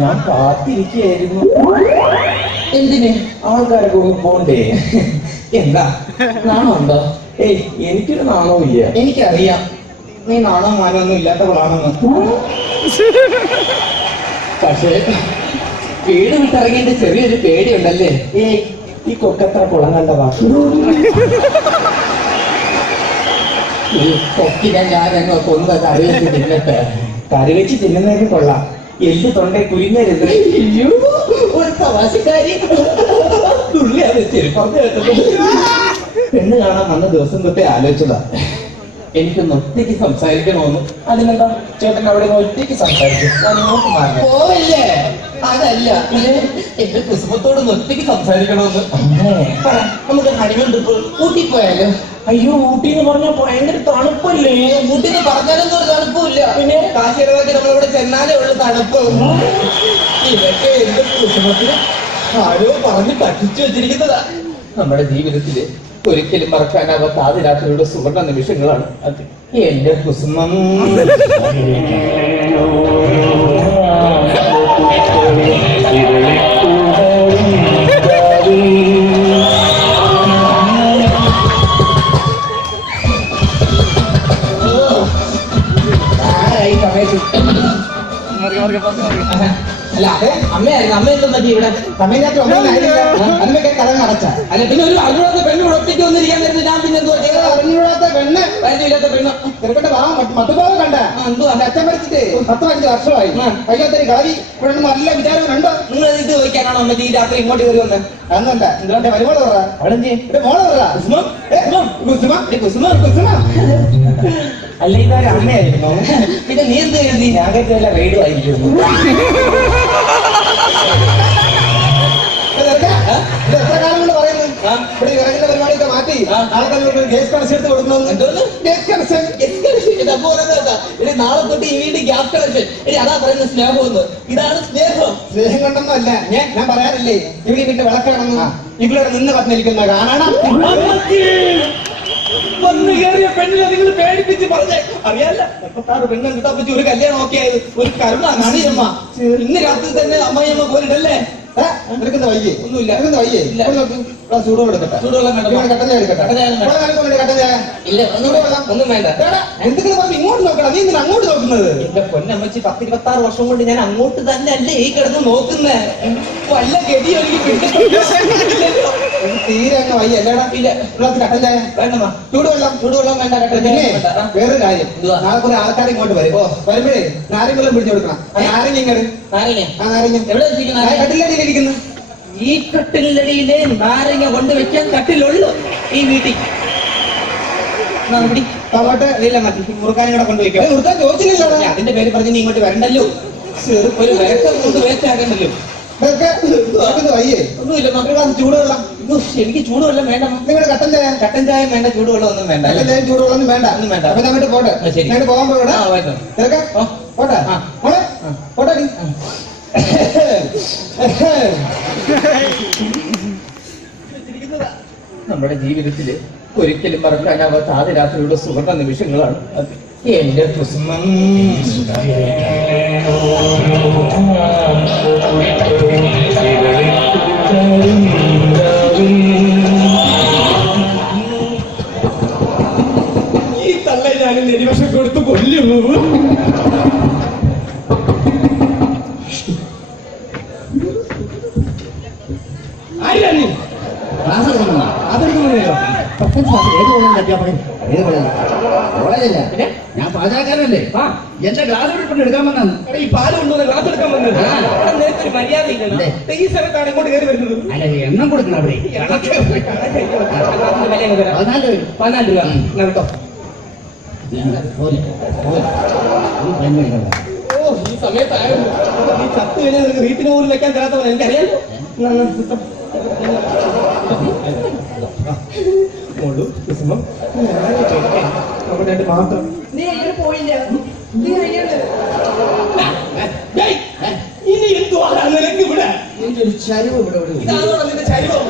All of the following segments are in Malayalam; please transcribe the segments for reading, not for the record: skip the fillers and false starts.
ഞാൻ കാത്തിരിക്കുകയായിരുന്നു. എന്തിന്? ആൾക്കാരൊക്കെ പോണ്ടേ? എന്താ നാണമുണ്ടോ? ഏയ്, എനിക്കൊരു നാണവും ഇല്ല. എനിക്കറിയാം നീ നാണോ മാനൊന്നും ഇല്ലാത്തവളാണെന്ന്. പക്ഷേ വീട് വിട്ടിറങ്ങിയിട്ട് ചെറിയൊരു പേടിയുണ്ടല്ലേ? ഏയ്, ഈ കൊക്കത്ര കുളം കണ്ടതാ. ഈ കൊക്കിനെ ഞാനങ്ങ് കൊന്ന് കറി വെച്ച് തിന്നിട്ട്. കറി വെച്ച് തിന്നുന്നതൊക്കെ കൊള്ളാം. എല്ല് തൊണ്ടേ കുരുങ്ങരുത്. ഒരു തമാശക്കാരി പെണ്ണ് കാണാൻ വന്ന ദിവസം തൊട്ടേ ആലോചിച്ചതാ എനിക്കൊന്ന് ഒറ്റയ്ക്ക് സംസാരിക്കണമെന്ന്. അതിനെന്താ ചേട്ടൻ അവിടെ ഒറ്റയ്ക്ക് സംസാരിക്കും, ഞാൻ ഇങ്ങോട്ട് മാറി പോവല്ലേ? അതല്ല, എന്റെ കുസുമത്തോടൊന്ന് ഒറ്റയ്ക്ക് സംസാരിക്കണമെന്ന്. പറ, നമുക്ക് ഹണിമൂൺ ട്രിപ്പ് ഊട്ടി പോയാലോ? അയ്യോ, ഊട്ടി എന്ന് പറഞ്ഞാൽ ഭയങ്കര തണുപ്പല്ലേ? ഊട്ടി എന്ന് പറഞ്ഞാലൊന്നും ഒരു തണുപ്പില്ല. പിന്നെ കാശ് ചെലവാക്കി നമ്മളിവിടെ ചെന്നാലേ ഉള്ളു തണുപ്പ്. ഇതൊക്കെ എന്റെ കുസുമത്തിന് ആരോ പറഞ്ഞ് പഠിച്ചു വെച്ചിരിക്കുന്നതാ. നമ്മുടെ ജീവിതത്തില് ഒരിക്കലും മറക്കാനാവാത്ത ആദിരാത്രിയുടെ സുവർണ നിമിഷങ്ങളാണ് അത്. എന്റെ കുസുമം അല്ല, അതെ അമ്മയായിരുന്നു. അമ്മ എന്താ പറ്റി ഇവിടെ? സമയത്ത് അമ്മയൊക്കെ കഥ നടച്ച. അല്ല, പിന്നെ ഒരു അറിഞ്ഞൂടാത്ത പെണ്ണ് ഒറ്റയ്ക്ക് വന്നിരിക്കാൻ വരുന്നത് ഞാൻ പിന്നെ എന്തോ ചെയ്തത്? അറിഞ്ഞൂടാത്ത പെണ്ണ്, പരിചയമില്ലാത്ത പെണ്ണ് ചെറുക്കന്റെ മട്ടുഭാവം കണ്ട എന്തോ അച്ഛൻ മരിച്ചിട്ട് 10-15 വർഷമായി. കഴിയാത്തൊരു കളി ഇവിടെ നല്ല വിചാരം കണ്ടോ? നിങ്ങൾ ഇത് ചോദിക്കാനാണോ അമ്മ ഈ രാത്രി ഇങ്ങോട്ട് കയറി വന്നത്? അന്നല്ല, എന്റെ മരുമോള് പറ, എന്റെ മോള് പറ. അല്ല, ഇതാരും അമ്മയായിരുന്നു. പിന്നെ നീ എന്ത് കരുതി? ഞാൻ കരുതല്ല റേഡിയോ ആയിരിക്കുന്നു. എത്ര കാലം കൊണ്ട് പറയുന്നു ഇവിടെ വിറകിന്റെ പരിപാടിയൊക്കെ മാറ്റി ആൾക്കാർക്ക് ഗ്യാസ് കണക്ഷൻ എടുത്ത് കൊടുക്കണമെന്ന്. നാളെ തൊട്ട് ഈ വീട് ഗ്യാസ് കണക്ഷൻ. അതാ പറയുന്നത് സ്നേഹമെന്ന്. ഇതാണ് സ്നേഹം. സ്നേഹം കൊണ്ടൊന്നും അല്ല, ഞാൻ പറയാറില്ലേ ഇവിടെ വീട്ടിൽ വിളക്കാണെന്ന്. ഇവിടെ നിന്ന് പറഞ്ഞിരിക്കുന്ന കാണണം. വന്ന് കയറിയ പെണ്ണിനെ നിങ്ങൾ പേടിപ്പിച്ച് പറഞ്ഞേ അറിയാല്ല. 36 പെണ്ണും കിട്ടാപ്പിച്ച് ഒരു കല്യാണം ഒക്കെ ആയത് ഒരു കരുണ നടിയമ്മ. ഇന്ന് രാത്രി തന്നെ അമ്മയമ്മ പോലിട്ടല്ലേ? നിനക്കുന്ന വയ്യേ? ഒന്നുമില്ല. വയ്യേ? ചൂടുവെള്ളം എടുക്കട്ടെ? ചൂടുവെള്ളം കട്ടൻ എടുക്കട്ടെ? ഇല്ല, ഒന്നും വേണ്ട. എന്തെങ്കിലും പറഞ്ഞ് ഇങ്ങോട്ട് നോക്കണം. നീ ഇങ്ങനെ അങ്ങോട്ട് നോക്കുന്നത്? എന്റെ പൊന്നമ്മച്ചി, 10-26 വർഷം കൊണ്ട് ഞാൻ അങ്ങോട്ട് തന്നെ അല്ലേ ഈ കിടന്ന് നോക്കുന്നേ. വല്ല ഗതി ഒരുക്കി തീരെ അങ്ങ് വയ്യ അല്ലേടാ? ഇല്ല, കട്ടൻ ചായ വേണ്ടമ്മ. ചൂടുവെള്ളം വേണ്ട. കട്ടൻ വേറൊരു കാര്യം, നാളെ കുറെ ആൾക്കാരെ ഇങ്ങോട്ട് വരും. വരുമ്പോഴേ നാരങ്ങ പിടിച്ചു കൊടുക്കണം. നാരങ്ങ എവിടെ കട്ടിലടിയിലിരിക്കുന്നു? ഈ കട്ടിലടിയിലെ നാരങ്ങ കൊണ്ട് വെക്കാൻ കട്ടിലുള്ളൂ ഈ വീട്ടിൽ. അങ്ങോട്ട് ഇല്ല, മതി മുറുക്കാനും കൂടെ കൊണ്ടുവയ്ക്കാം. മുറുക്കാൻ ചോദിച്ചില്ലല്ലോ. അതിന്റെ പേര് പറഞ്ഞ് നീ ഇങ്ങോട്ട് വരണ്ടല്ലോ. ഒരു വിലക്കം കൊണ്ട് വേസ്റ്റാകണ്ടല്ലോ. വയ്യേ? ഒന്നുമില്ല, ചൂടുവെള്ളം. എനിക്ക് ചൂടുവെള്ളം വേണ്ട. നിങ്ങളുടെ കട്ടൻ ചായ വേണ്ട, ചൂടുവെള്ളം ഒന്നും വേണ്ട. ചൂടുവെള്ളം ഒന്നും വേണ്ട. ഒന്നും വേണ്ട. അപ്പൊ അങ്ങോട്ട് പോട്ടെ. ശരി, പോകാൻ പോകട്ടെ. പോട്ടെ പോട്ടെ. നമ്മുടെ ജീവിതത്തില് ഒരിക്കലും മറക്കാനാവാത്ത ആദിരാത്രിയുടെ സുവർണ നിമിഷങ്ങളാണ് അത്. എന്റെ കുസുമം ഈ തള്ള ഞാനും നെരിവശം കൊടുത്ത് കൊല്ലുന്നു. ഞാൻ പാചകക്കാരനല്ലേ? എന്റെ ഗ്ലാസ് എടുക്കാൻ വന്നാണ്. ഈ പാല് കൊണ്ടുവന്ന ഗ്ലാസ് എടുക്കാൻ വന്നത് നേരത്തെ മര്യാദ ഈ സ്ഥലത്താണ് ഇങ്ങോട്ട് കയറി വരുന്നത്. അല്ല, എണ്ണം കൊടുക്കണം അവിടെ. 14 രൂപ കേട്ടോ. ഈ സമയത്തായിരുന്നു നീ ചത്തു കഴിഞ്ഞാൽ നിനക്ക് വീട്ടിന് പോലും വെക്കാൻ തരാത്തവൻ എനിക്കറിയാമോ. മോളു കുസുമം അവിടെ മാത്രം നീ അയ്യോ പോയില്ല. നീ അയ്യോ ഇനി എന്തുവാ നിനക്ക് ഇവിടെ ഒരു ചരിവ് ഇവിടെ ഇതാണോ നിന്റെ ചരിവം?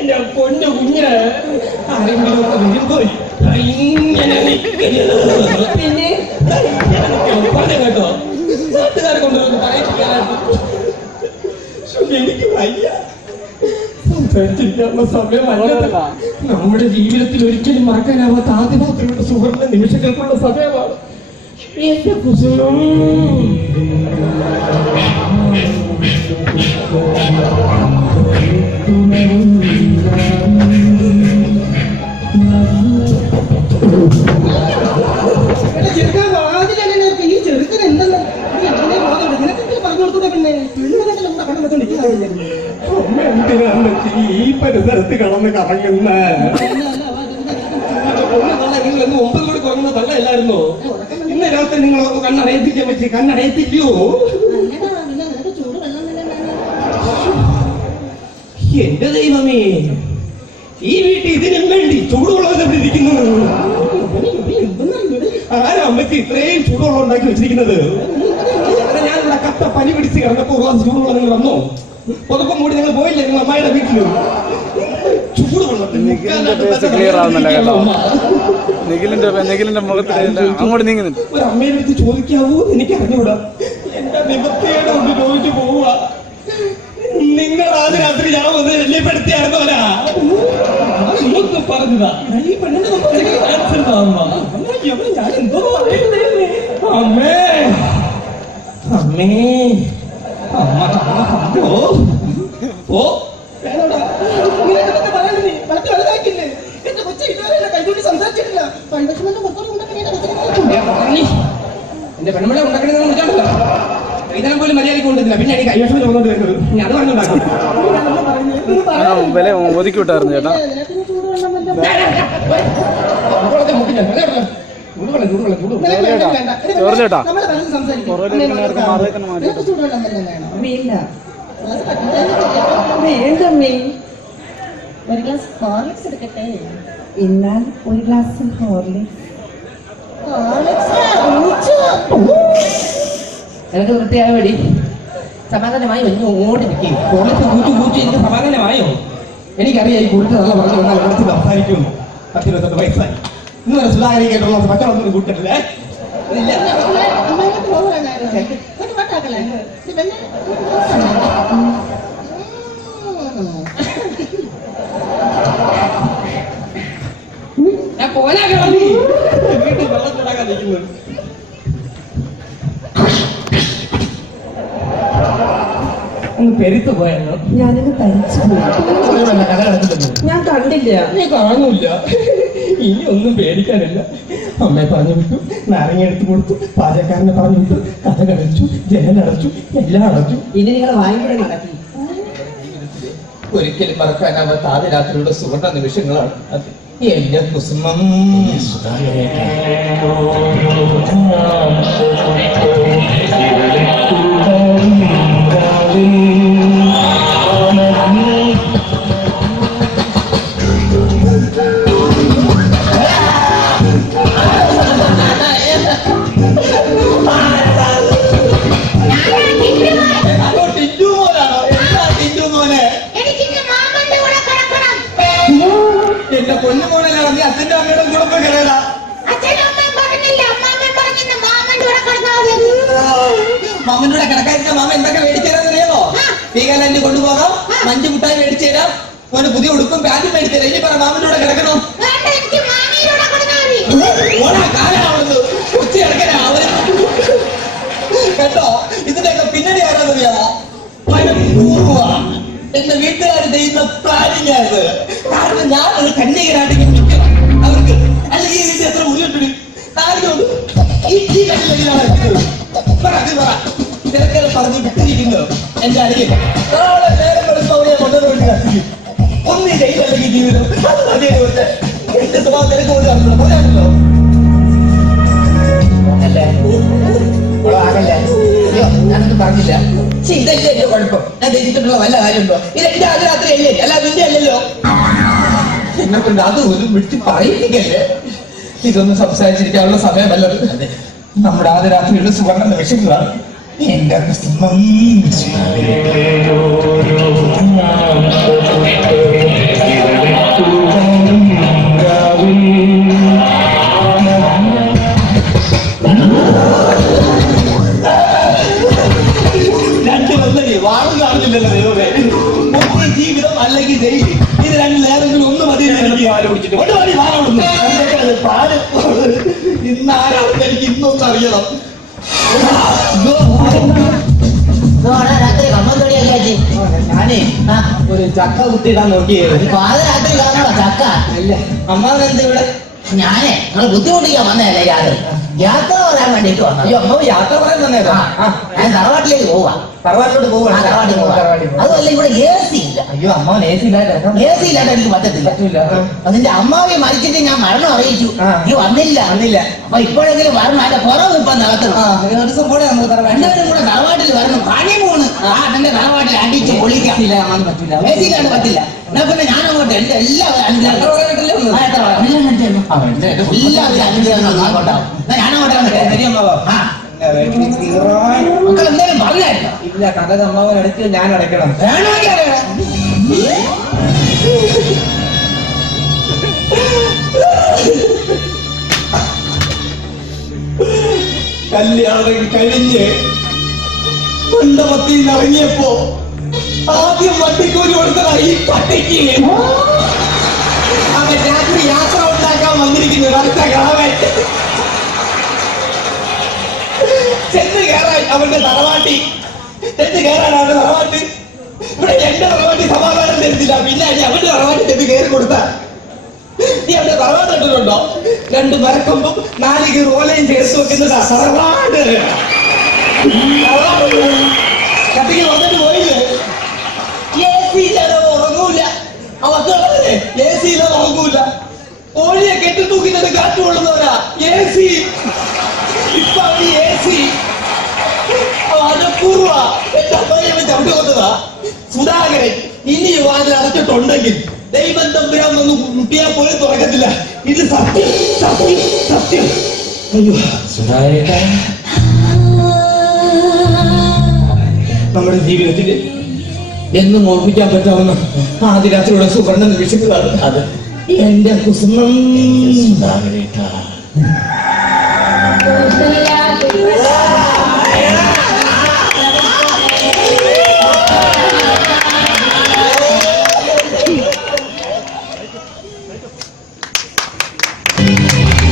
എന്റെ പൊന്നു കുഞ്ഞ് ആരെങ്കിലും ഒക്കെ വരുമ്പോൾ ഇങ്ങനെ നിൽക്കരുത്. പിന്നെ പറഞ്ഞു കേട്ടോ, നാട്ടുകാരെ കൊണ്ടുവന്ന് പറയിപ്പിക്കാനായിട്ട് എനിക്ക് വയ്യ. സംസാരിച്ചിരിക്കാനുള്ള സമയമല്ല. നമ്മുടെ ജീവിതത്തിൽ ഒരിക്കലും മറക്കാനാവാത്ത ആദ്യമായിട്ടുള്ള സുവർണ്ണ നിമിഷങ്ങൾക്കുള്ള സമയമാണ് എന്റെ കുസുമം. ഈ ചെറുക്കൻ എന്തെന്ന് നിനക്കെങ്കിലും പറഞ്ഞു കൊടുത്തൂടെ? പിന്നെ പെണ്ണുകളെല്ലാം കൂടെ കണ്ണു വെച്ചോണ്ടിരിക്കുന്നില്ല. അമ്മ എന്തിനാണ് ഈ പരിസരത്ത് കടന്ന് കറങ്ങുന്ന? ഒമ്പത് കൂടി കുറഞ്ഞ തള്ളയല്ലായിരുന്നോ? ഇന്ന് രാത്രി നിങ്ങൾ കണ്ണടയത്തിക്കാൻ പറ്റി. കണ്ണടയത്തില്ലയോ? എന്റെ ദൈവമേ, ഈ വീട്ടിൽ ഇതിനും വേണ്ടി ചൂടുവെള്ളം ഇരിക്കുന്നു. ആരാ അമ്മയ്ക്ക് ഇത്രയും ചൂടുവെള്ളം ഉണ്ടാക്കി വെച്ചിരിക്കുന്നത്? ഞാനിവിടെ കത്ത പനി പിടിച്ച് കിടന്നപ്പോ ഒരു ഗ്ലാസ് ചൂടുവെള്ളം നിങ്ങൾ വന്നോ? പുതപ്പം കൂടി നിങ്ങൾ പോയില്ലേ നിങ്ങൾ അമ്മയുടെ വീട്ടില്? നിഖിലിന്റെ മുഖത്ത് അങ്ങോട്ട് നീങ്ങുന്നുണ്ട്. ഒരു അമ്മയെ അടുത്ത് ചോദിക്കാവൂ? എനിക്ക് അറിഞ്ഞൂടാ. എന്റെ നിവൃത്തിയുടെ കൊണ്ട് ചോദിച്ചു പോവുക. നിങ്ങൾ ആദ്യ രാത്രി ഞാൻ വന്ന് ശല്യപ്പെടുത്തിയായിരുന്നോരാ? നിങ്ങൾക്ക് പറഞ്ഞതാ ഈ പെണ്ണിന്റെ ഞാൻ എന്തോ പറയുന്നേ. അമ്മേ അമ്മേ അമ്മ ഓ ഓ എന്റെ പെണ്ണുമ്പളെ ഉണ്ടാക്കണത് വിളിച്ചോണ്ടല്ലോ. ഇതെല്ലാം പോലും മര്യാദയ്ക്ക് കൊണ്ടിരുന്നില്ല. പിന്നെ എനിക്ക് കൈവശം തോന്നുന്നത് വരുന്നത് ഇനി അത് പറഞ്ഞുണ്ടാക്കും. വില ഒതുക്കി വിട്ടായിരുന്നു ചേട്ടാ. ചോറിലേട്ടാ വേണ്ടമ്മേ. ഒരു ഗ്ലാസ് ഹോർലിക്സ് എടുക്കട്ടെ? എന്നാൽ ഒരു ഗ്ലാസ് ഹോർലിക്സ്. എനിക്ക് വൃത്തിയായ വഴി സമാധാനമായി വലിയ ഓടിരിക്കും. കൂട്ടി എനിക്ക് സമാധാനമായോ? എനിക്കറിയാം ഈ കൂട്ടി നല്ല പറഞ്ഞു വന്നാൽ കുറച്ച് സംസാരിക്കും. 10-20 വയസ്സായി ഇന്ന് വരെ സുധാകരിക്കായിട്ടുള്ള മക്കളൊന്നും കൂട്ടത്തില്ലേ? ഞാൻ പോലാകെ വീട്ടിൽ വെള്ളത്തിലാകാൻ നിൽക്കുന്നത്. പെരുത്ത് പോയാലോ? ഞാനങ്ങ് തരിച്ചു ഞാൻ കണ്ടില്ല. നീ കാണൂല്ല. ഇനി ഒന്നും പേടിക്കാനില്ല. അമ്മയെ പറഞ്ഞു വിട്ടു, നാരങ്ങ എടുത്തു കൊടുത്തു, പാചകക്കാരനെ പറഞ്ഞു വിട്ടു, കഥ കടച്ചു, ജനലടച്ചു, എല്ലാം അടച്ചു. ഇനി നിങ്ങൾ വാങ്ങിക്കൂടെ നടക്കി. ഒരിക്കലും മറക്കാനാവാത്ത ആദ്യ രാത്രിയുടെ സുവർണ്ണ നിമിഷങ്ങളാണ് അത്. എന്റെ കുസുമം. എന്റെ പൊന്നുമോനല്ല നീ അച്ഛന്റെ അമ്മയുടെ കൂടെ പോയി കിടയടാ. മാമന്റെ കൂടെ കിടക്കാതിരിക്കാൻ മാമ എന്തൊക്കെ മേടിച്ചേരാന്ന് അറിയാമോ? വീഗാലാൻഡ് കൊണ്ടുപോകാം, മഞ്ചു മുട്ടായി മേടിച്ചു തരാം, മോന് പുതിയ ഉടുപ്പും പാന്റും മേടിച്ചു തരാം. ഇനി പറ മാമന്റെ കൂടെ കിടക്കണോ? ഉച്ച കിടക്കനാ കേട്ടോ. ഇതിന്റെയൊക്കെ പിന്നണി ആരാന്നറിയാമോ? എന്റെ വീട്ടുകാർ ചെയ്യുന്ന പ്ലാനിങ് ആയത്. കാരണം ഞാനൊരു കന്യകനായിട്ടെങ്കിലും നിൽക്കണം അവർക്ക്. അല്ലെങ്കിൽ ഈ വീട്ടിൽ എത്ര മുറിയിട്ടുണ്ട് തിരക്കേറെ പറഞ്ഞ് വിട്ടിരിക്കുന്നു. എന്റെ അടിയിൽ നാളെ നേരം വെളുപ്പവരെ കൊണ്ടുവന്ന് കത്തിക്കും. ഒന്നീ ജയിലല്ലെങ്കിൽ ജീവിതം അത് മതിയെ എന്റെ സ്വഭാവം തിരക്ക് കൊണ്ട് പറഞ്ഞല്ലോ. പാടില്ല. പക്ഷെ ഇതല്ലേ എന്റെ കുഴപ്പം. ഞാൻ ധരിച്ചിട്ടുള്ള വല്ല കാര്യമുണ്ടോ? ഇത് എന്റെ ആദ്യ രാത്രി അല്ലേ, അല്ല നിന്റെ അല്ലല്ലോ. എന്നെ കൊണ്ട് അത് ഒരു വിളിച്ച് പറയിപ്പിക്കല്ലേ. ഇതൊന്നും സംസാരിച്ചിരിക്കാനുള്ള സമയമല്ലത്. നമ്മുടെ ആദ്യ രാത്രിയുടെ സുവർണ്ണ നിമിഷങ്ങളാണ്. എന്റെ കുസുമം വാറും കാണുന്നില്ലല്ലോ ദൈവമേ. ഒന്നീ ജീവിതം അല്ലെങ്കിൽ ജയില്, ഇത് രണ്ടിലേതെങ്കിലും ഒന്ന് മതി. പാല് കുടിച്ചിട്ട് പാല് ഇന്നാരാണെന്ന് എനിക്ക് ഇന്നൊന്നും അറിയണം. ഞാനേ ഒരു ചക്ക കുത്തിയിടാൻ നോക്കിയത്. പാതരാത്രി കാണോ ചക്ക? ഇല്ല, അമ്മാവെന്താ ഇവിടെ? ഞാനേ നിങ്ങള് ബുദ്ധിമുട്ടിക്കാൻ വന്നതല്ലേ യാത്ര പറയാൻ വേണ്ടിട്ട് വന്നു. അയ്യോ, അമ്മാവ് യാത്ര പറയാൻ തന്നെയാ. ഞാൻ തറവാട്ടിലേക്ക് പോവാ. തറവാട്ടിലോട്ട് പോവാ. അതുമല്ല ഇവിടെ AC ഇല്ല. അയ്യോ, അമ്മാവൻ AC ഇല്ലാതെ എനിക്ക് പറ്റത്തില്ല. അതിന്റെ അമ്മാവി മരിച്ചിട്ട് ഞാൻ മരണം അറിയിച്ചു. നീ വന്നില്ല. അപ്പൊ ഇപ്പോഴെങ്കിലും വരണം. അതിന്റെ പുറവ് ഇപ്പൊ നടത്തണം. ദിവസം കൂടെ നമ്മൾ രണ്ടുപേരും കൂടെ തറവാട്ടിൽ വരണം. പണി പോണ് അതിന്റെ തറവാട്ടിൽ അടിച്ച് പൊളിക്കാം. പറ്റില്ല. AC ഇല്ലാണ്ട് പറ്റില്ല. എന്നാ പിന്നെ ഞാൻ അങ്ങോട്ട് എന്റെ എല്ലാവരും ഞാനങ്ങോട്ട് മക്കൾ എന്തായാലും പറഞ്ഞായിരുന്നു. ഇല്ല, കഥ അമ്മാവൻ അടച്ച് ഞാൻ അടയ്ക്കണം. കല്യാണം കഴിഞ്ഞ് കൊണ്ടമത്തിൽ ഇറങ്ങിയപ്പോ ആദ്യം വണ്ടിക്കൂലി കൊടുത്തതാ ഈ പട്ടിക്ക്. അവൻ രാത്രി യാത്ര ഉണ്ടാക്കാൻ വന്നിരിക്കുന്നത് അടുത്ത കളവൻ. ചെന്ന് കയറാൻ അവന്റെ തറവാട്ടി, ചെന്ന് കയറാൻ അവന്റെ തറവാട്ട്. ഇവിടെ എന്റെ തറവാട്ടി സമാധാനം തരുന്നില്ല. പിന്നെ അവന്റെ തറവാട്ടി ചെന്ന് കയറി കൊടുത്ത നീ അവന്റെ തറവാട് ഇട്ടിട്ടുണ്ടോ? 2 മരക്കൊമ്പും 4 കീർ ഓലയും ചേർത്ത് വെക്കുന്നതാ തറവാട്. കത്തിക്ക് വന്നിട്ട് പോയില്ലേ? AC ഇല്ലാതെ ഉറങ്ങൂല. അവർക്ക് AC ഇല്ലാതെ ഉറങ്ങൂല. കോഴിയെ കെട്ടി തൂക്കിട്ട് കാറ്റ് കൊള്ളുന്നവരാ AC. ഇപ്പൊ അവന് AC അനപൂർവ എന്റെ അമ്മയെ ചവിട്ടി കൊണ്ടതാ. സുധാകരൻ ഇനി വാതിൽ അടച്ചിട്ടുണ്ടെങ്കിൽ ദൈവം തമ്പുരാൻ വന്ന് കുട്ടിയാൽ പോലും തുറക്കത്തില്ല. ഇത് സത്യം, സത്യം, സത്യം. അയ്യോ സുധാകരൻ, നമ്മുടെ ജീവിതത്തിൽ എന്നും ഓർമ്മിക്കാൻ പറ്റാവുന്ന ആദ്യ രാത്രിയുടെ സുവർണ്ണ നിമിഷങ്ങളാണ് അത്. എന്റെ കുസുമം.